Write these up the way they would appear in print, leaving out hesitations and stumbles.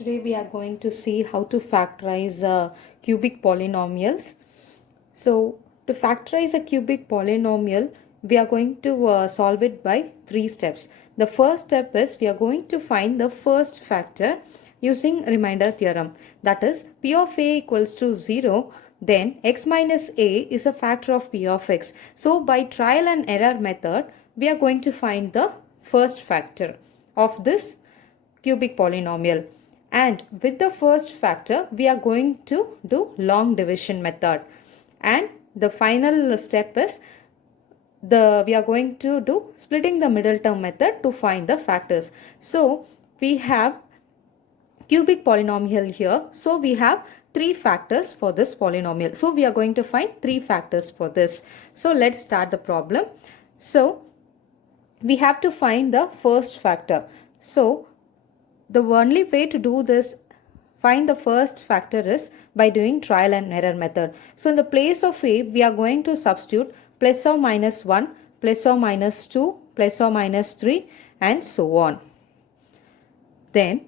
Today we are going to see how to factorize cubic polynomials. So to factorize a cubic polynomial, we are going to solve it by 3 steps. The first step is we are going to find the first factor using remainder theorem. That is p of a equals to 0, then x minus a is a factor of p of x. So by trial and error method, we are going to find the first factor of this cubic polynomial. And with the first factor, we are going to do long division method. And the final step is we are going to do splitting the middle term method to find the factors. So we have cubic polynomial here. So we have 3 factors for this polynomial. So we are going to find 3 factors for this. So let's start the problem. So we have to find the first factor. So the only way to do this, find the first factor, is by doing trial and error method. So in the place of a, we are going to substitute plus or minus 1, plus or minus 2, plus or minus 3, and so on. Then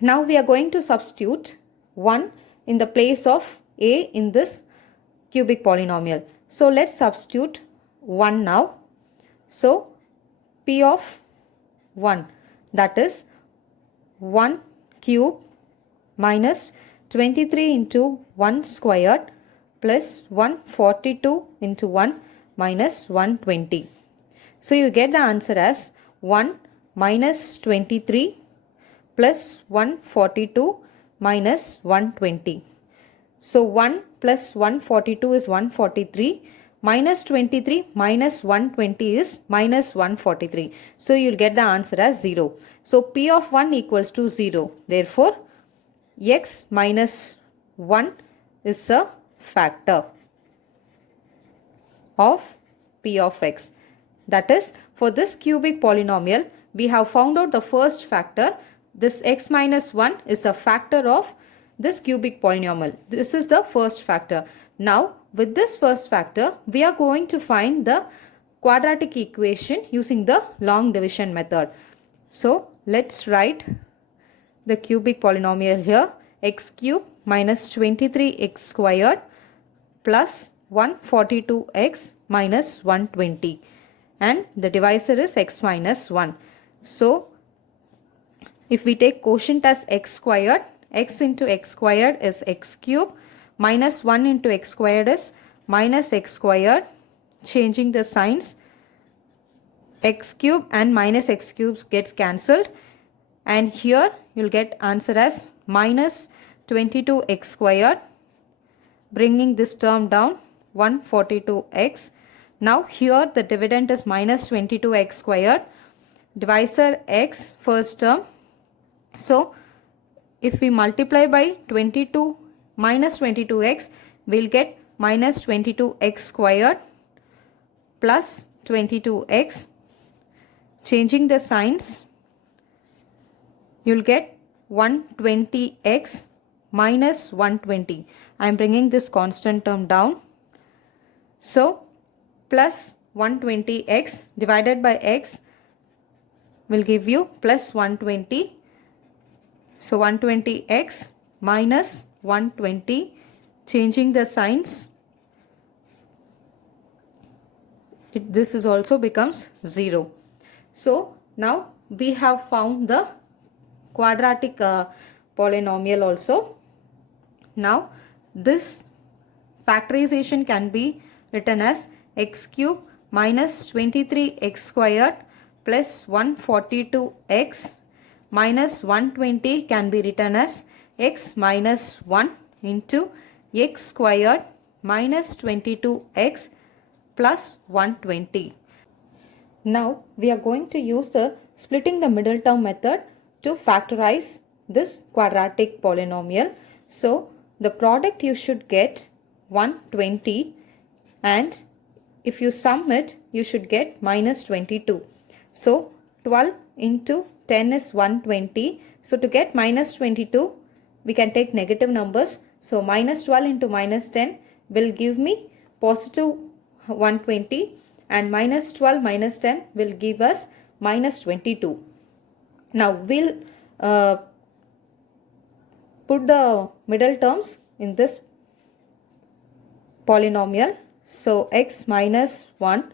now we are going to substitute 1 in the place of a in this cubic polynomial. So let's substitute 1 now. So p of 1, that is 1 cube minus 23 into 1 squared plus 142 into 1 minus 120. So you get the answer as 1 minus 23 plus 142 minus 120. So 1 plus 142 is 143. Minus 23 minus 120 is minus 143. So you'll get the answer as 0. So p of 1 equals to 0. Therefore, x minus 1 is a factor of p of x. That is, for this cubic polynomial, we have found out the first factor. This x minus 1 is a factor of this cubic polynomial. This is the first factor. Now, with this first factor, we are going to find the quadratic equation using the long division method. So let's write the cubic polynomial here. X cube minus 23x squared plus 142x minus 120. And the divisor is x minus 1. So if we take quotient as x squared, x into x squared is x cube. Minus 1 into x squared is minus x squared. Changing the signs, x cube and minus x cubes gets cancelled. And here you'll get answer as minus 22x squared. Bringing this term down, 142x. Now here the dividend is minus 22x squared. Divisor x, first term. So if we multiply by 22 minus 22x, we'll get minus 22x squared plus 22x. Changing the signs, you'll get 120x minus 120. I am bringing this constant term down. So plus 120x divided by x will give you plus 120. So 120x minus 120, changing the signs, this is also becomes 0. So now we have found the quadratic polynomial also. Now this factorization can be written as x cube minus 23x squared plus 142x minus 120 can be written as x minus 1 into x squared minus 22x plus 120. Now we are going to use the splitting the middle term method to factorize this quadratic polynomial. So the product you should get 120, and if you sum it, you should get minus 22. So 12 into 10 is 120. So to get minus 22, we can take negative numbers. So minus 12 into minus 10 will give me positive 120, and minus 12 minus 10 will give us minus 22. Now we'll put the middle terms in this polynomial. So x minus 1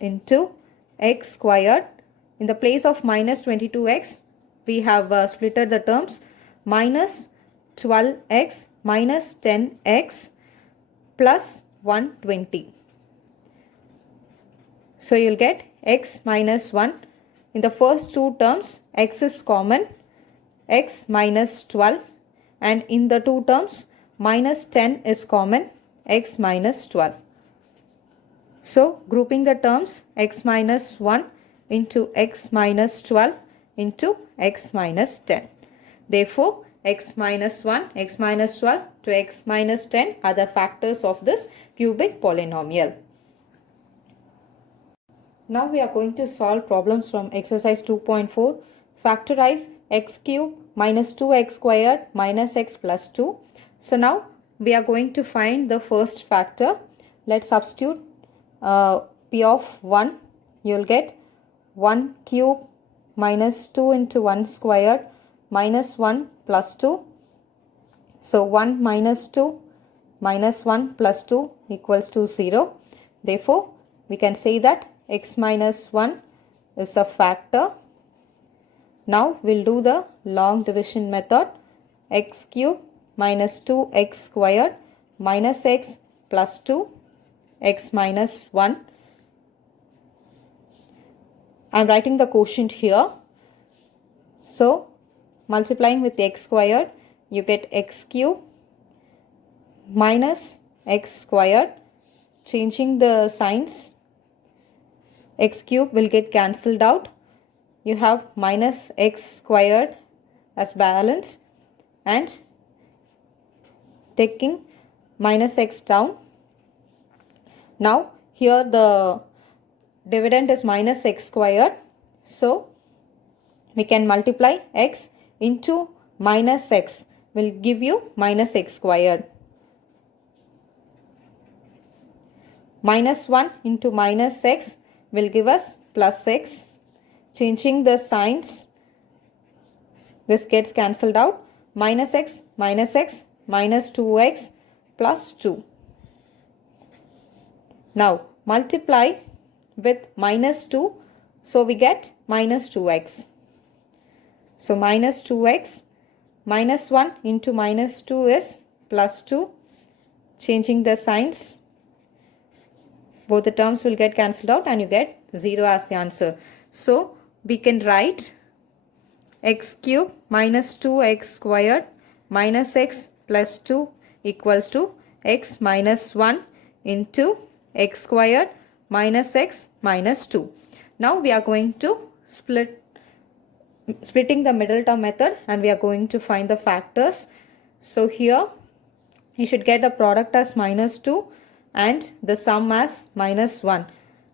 into x squared. In the place of minus 22x, we have splitted the terms. Minus 12x minus 10x plus 120. So you'll get x minus 1. In the first two terms, x is common, x minus 12, and in the two terms, minus 10 is common, x minus 12. So grouping the terms, x minus 1 into x minus 12 into x minus 10. Therefore, x minus 1, x minus 12 to x minus 10 are the factors of this cubic polynomial. Now we are going to solve problems from exercise 2.4. Factorize x cube minus 2x squared minus x plus 2. So now we are going to find the first factor. Let's substitute p of 1. You'll get 1 cube minus 2 into 1 squared minus 1 plus 2. So 1 minus 2 minus 1 plus 2 equals to 0. Therefore, we can say that x minus 1 is a factor. Now we'll do the long division method. X cube minus 2x squared minus x plus 2, x minus 1. I'm writing the quotient here. So multiplying with x squared, you get x cube minus x squared. Changing the signs, x cube will get cancelled out. You have minus x squared as balance, and taking minus x down. Now here the dividend is minus x squared. So we can multiply x into minus x will give you minus x squared. Minus 1 into minus x will give us plus x. Changing the signs, this gets cancelled out. Minus x minus 2x plus 2. Now multiply with minus 2, so we get minus 2x. So minus 2x minus 1 into minus 2 is plus 2. Changing the signs, both the terms will get cancelled out and you get 0 as the answer. So we can write x cube minus 2x squared minus x plus 2 equals to x minus 1 into x squared minus x minus 2. Now we are going to splitting the middle term method, and we are going to find the factors. So here you should get the product as minus 2 and the sum as minus 1.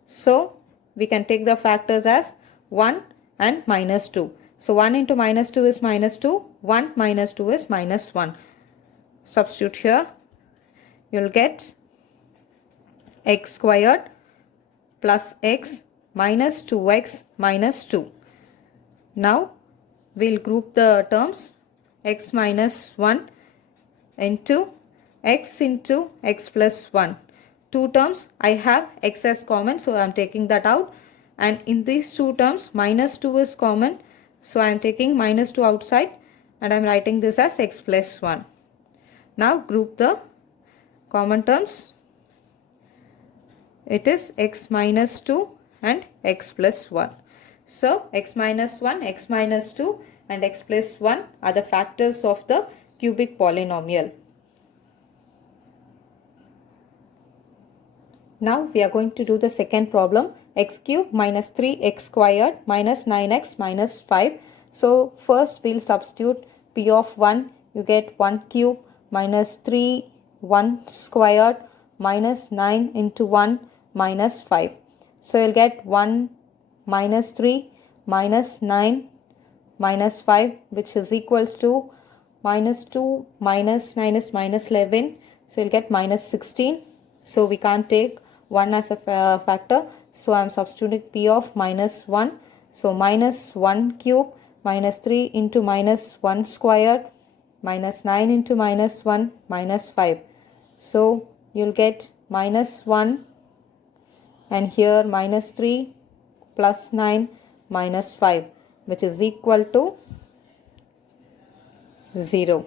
So we can take the factors as 1 and minus 2. So 1 into minus 2 is minus 2, 1 minus 2 is minus 1. Substitute here. You'll get x squared plus x minus 2x minus 2. Now we'll group the terms. X minus 1 into x plus 1. Two terms I have x as common, so I am taking that out, and in these two terms minus 2 is common, so I am taking minus 2 outside and I am writing this as x plus 1. Now group the common terms. It is x minus 2 and x plus 1. So x minus 1, x minus 2 and x plus 1 are the factors of the cubic polynomial. Now we are going to do the second problem. X cube minus 3x squared minus 9x minus 5. So first we'll substitute p of 1. You get 1 cube minus 3 1 squared minus 9 into 1 minus 5. So you'll get 1 minus 3 minus 9 minus 5, which is equals to minus 2 minus 9 is minus 11. So you'll get minus 16. So we can't take 1 as a factor. So I am substituting p of minus 1. So minus 1 cube minus 3 into minus 1 squared minus 9 into minus 1, minus 5. So you'll get minus 1 and here minus 3 plus 9 minus 5, which is equal to 0.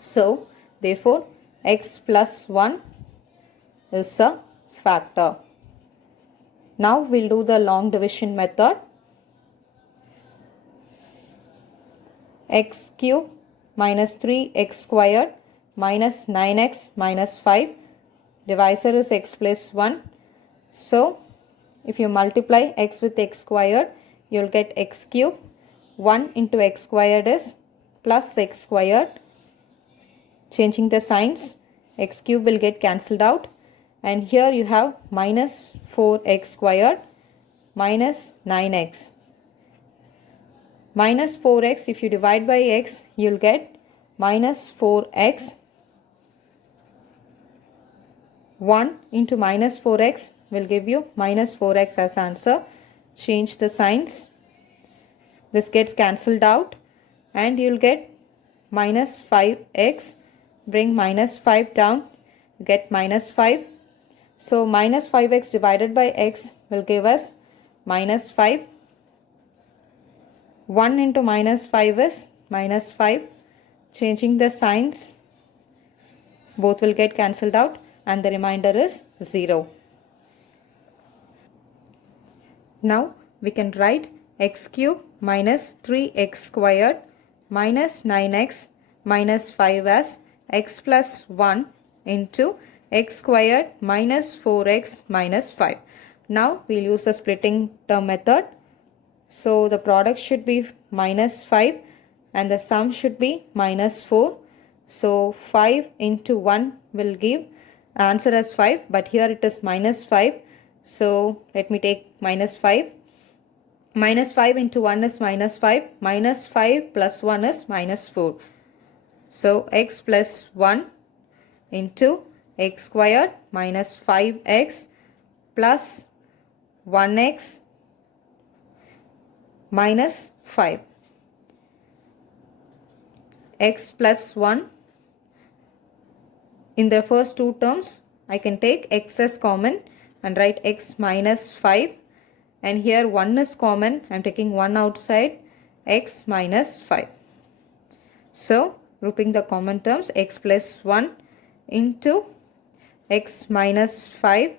So therefore x plus 1 is a factor. Now we'll do the long division method. X cube minus 3x squared minus 9x minus 5. Divisor is x plus 1. So if you multiply x with x squared, you'll get x cube. 1 into x squared is plus x squared. Changing the signs, x cube will get cancelled out. And here you have minus 4x squared minus 9x. Minus 4x, if you divide by x, you'll get minus 4x. 1 into minus 4x will give you minus 4x as answer. Change the signs. This gets cancelled out and you'll get minus 5x. Bring minus 5 down, get minus 5. So minus 5x divided by x will give us minus 5. 1 into minus 5 is minus 5. Changing the signs, both will get cancelled out and the remainder is 0. Now we can write x cube minus 3x squared minus 9x minus 5 as x plus 1 into x squared minus 4x minus 5. Now we'll use the splitting term method. So the product should be minus 5 and the sum should be minus 4. So 5 into 1 will give answer as 5, but here it is minus 5. So let me take minus 5. Minus 5 into 1 is minus 5. Minus 5 plus 1 is minus 4. So x plus 1 into x squared minus 5x plus 1x minus 5. X plus 1. In the first two terms, I can take x as common and write x minus 5. And here 1 is common. I am taking 1 outside. X minus 5. So grouping the common terms, x plus 1 into x minus 5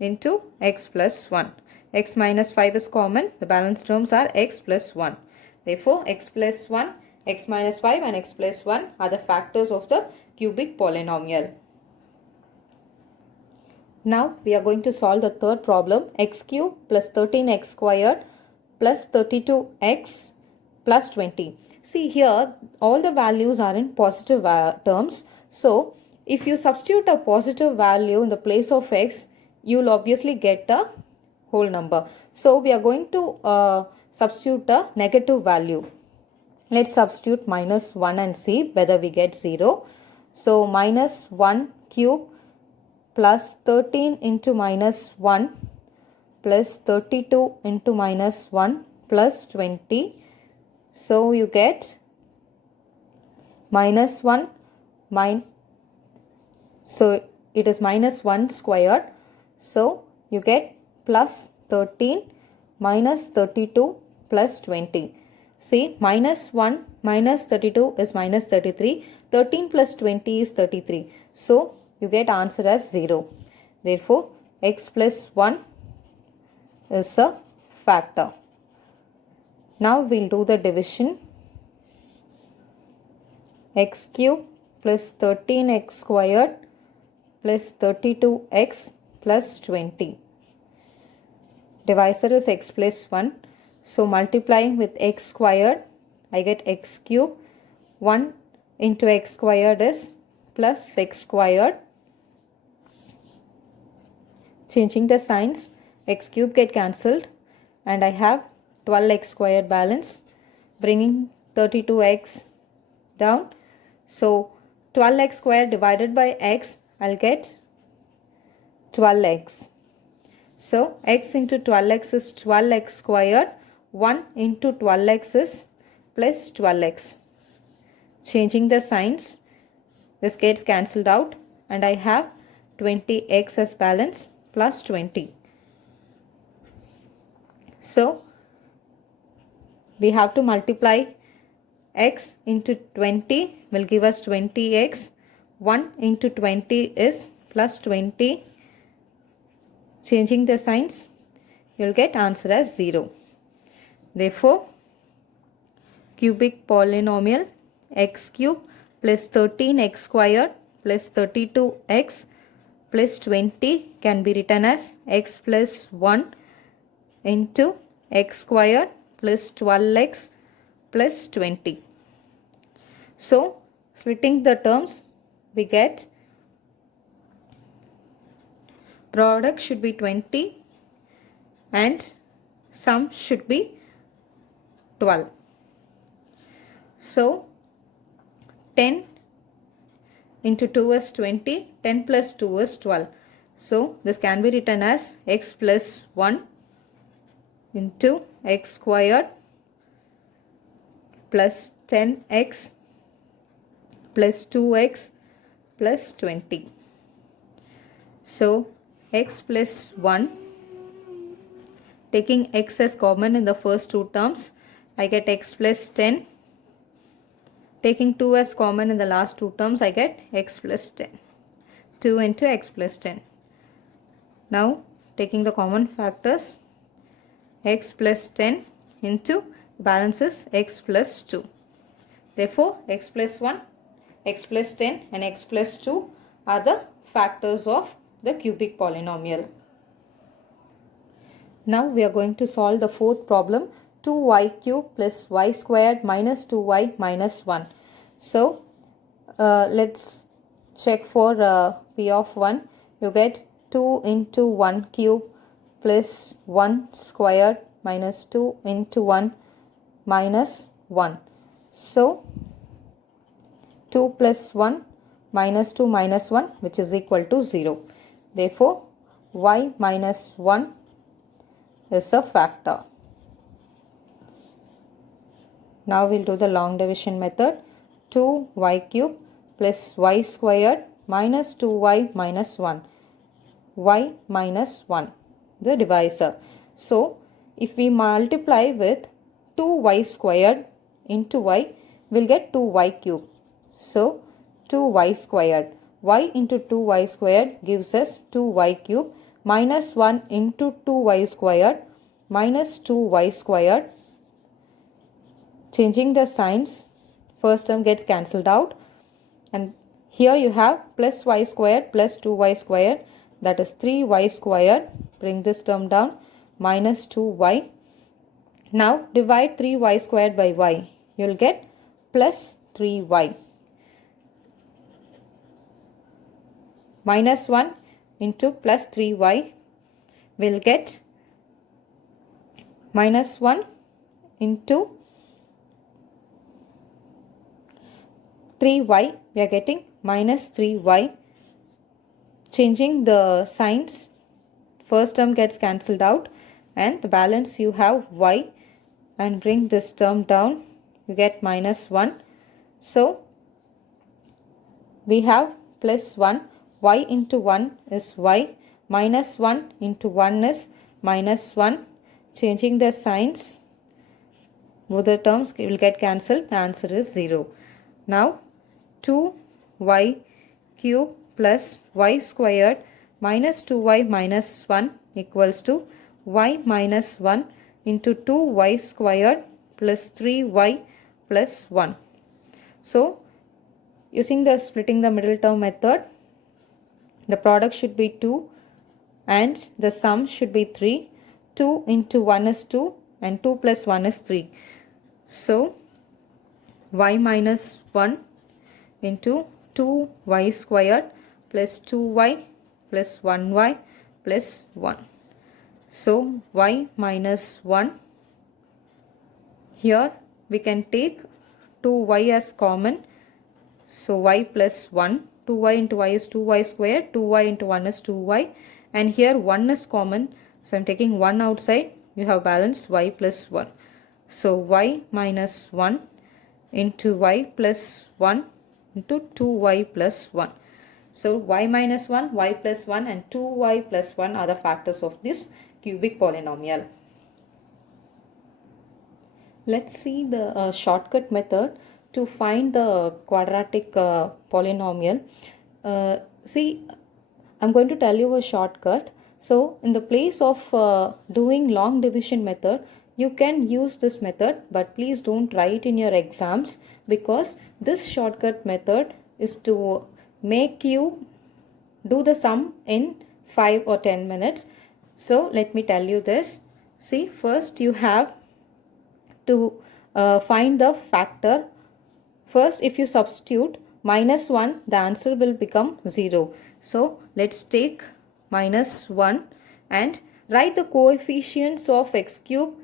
into x plus 1. X minus 5 is common. The balance terms are x plus 1. Therefore, x plus 1, x minus 5 and x plus 1 are the factors of the cubic polynomial. Now we are going to solve the third problem, x cube plus 13x squared plus 32x plus 20. See here, all the values are in positive terms. So if you substitute a positive value in the place of x, you will obviously get a whole number. So we are going to substitute a negative value. Let's substitute minus 1 and see whether we get 0. So minus 1 cube plus 13 into minus 1 plus 32 into minus 1 plus 20. So you get minus 1 so it is minus 1 squared. So you get plus 13 minus 32 plus 20. See, minus 1 minus 32 is minus 33. 13 plus 20 is 33. So you get answer as 0. Therefore, x plus 1 is a factor. Now we'll do the division. X cube plus 13x squared plus 32x plus 20. Divisor is x plus 1. So multiplying with x squared, I get x cube. 1 into x squared is plus x squared. Changing the signs, x cube get cancelled and I have 12x squared balance, bringing 32x down. So 12x squared divided by x, I'll get 12x. So x into 12x is 12x squared. 1 into 12x is plus 12x. Changing the signs, this gets cancelled out and I have 20x as balance plus 20. So we have to multiply x into 20 will give us 20x. 1 into 20 is plus 20. Changing the signs, you will get answer as 0. Therefore, cubic polynomial x cube plus 13x squared plus 32x plus 20 can be written as x plus 1 into x squared plus 12x plus 20. So, splitting the terms, we get product should be 20 and sum should be 12. So, 10 into 2 is 20, 10 plus 2 is 12. So, this can be written as x plus 1 into x squared plus 10x plus 2x plus 20. So, x plus 1, taking x as common in the first two terms, I get x plus 10. Taking 2 as common in the last two terms, I get x plus 10. 2 into x plus 10. Now, taking the common factors, x plus 10 into balance is x plus 2. Therefore, x plus 1, x plus 10 and x plus 2 are the factors of the cubic polynomial. Now, we are going to solve the fourth problem, 2y cube plus y squared minus 2y minus 1. So, let's check for p of 1. You get 2 into 1 cube plus 1 squared minus 2 into 1 minus 1. So, 2 plus 1 minus 2 minus 1, which is equal to 0. Therefore, y minus 1 is a factor. Now we'll do the long division method. 2y cube plus y squared minus 2y minus 1. Y minus 1, the divisor. So, if we multiply with 2y squared into y, we'll get 2y cube. So, 2y squared. Y into 2y squared gives us 2y cube minus 1 into 2y squared minus 2y squared. Changing the signs, first term gets cancelled out and here you have plus y squared plus 2y squared, that is 3y squared. Bring this term down, minus 2y. Now divide 3y squared by y. You will get plus 3y. Minus 1 into plus 3y will get minus 1 into 3y. We are getting minus 3y. Changing the signs, first term gets cancelled out and the balance you have y, and bring this term down, you get minus 1. So, we have plus 1, y into 1 is y, minus 1 into 1 is minus 1. Changing the signs, both the terms will get cancelled, the answer is 0. Now, 2y cube plus y squared minus 2y minus 1 equals to y minus 1 into 2y squared plus 3y plus 1. So, using the splitting the middle term method, the product should be 2 and the sum should be 3. 2 into 1 is 2 and 2 plus 1 is 3. So, y minus 1 into 2y squared plus 2y plus 1y plus 1. So, y minus 1, here we can take 2y as common. So, y plus 1, 2y into y is 2y squared, 2y into 1 is 2y, and here 1 is common. So, I am taking 1 outside, you have balanced y plus 1. So, y minus 1 into y plus 1 into 2y plus 1. So y minus 1, y plus 1 and 2y plus 1 are the factors of this cubic polynomial. Let's see the shortcut method to find the quadratic polynomial. See, I'm going to tell you a shortcut. So in the place of doing long division method, you can use this method, but please don't try it in your exams, because this shortcut method is to make you do the sum in 5 or 10 minutes. So let me tell you this. See, first you have to find the factor. First, if you substitute minus 1, the answer will become 0. So let's take minus 1 and write the coefficients of x cube,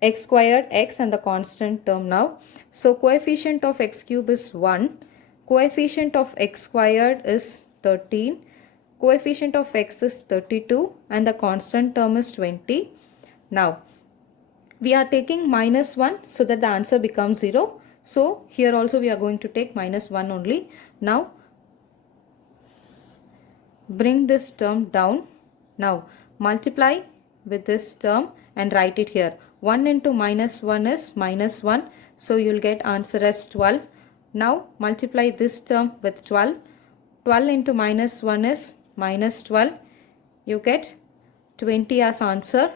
x squared, x and the constant term now. So coefficient of x cube is 1, coefficient of x squared is 13, coefficient of x is 32 and the constant term is 20. Now we are taking minus 1 so that the answer becomes 0. So here also we are going to take minus 1 only. Now bring this term down. Now multiply with this term and write it here. 1 into minus 1 is minus 1. So you will get answer as 12. Now multiply this term with 12. 12 into minus 1 is minus 12. You get 20 as answer.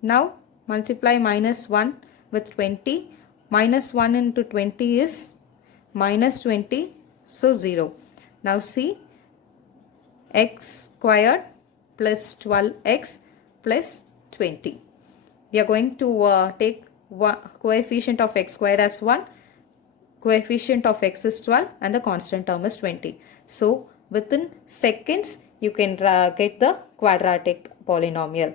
Now multiply minus 1 with 20. Minus 1 into 20 is minus 20. So 0. Now see, x squared plus 12x plus 20. We are going to take coefficient of x squared as 1. Coefficient of x is 12 and the constant term is 20. So within seconds you can get the quadratic polynomial.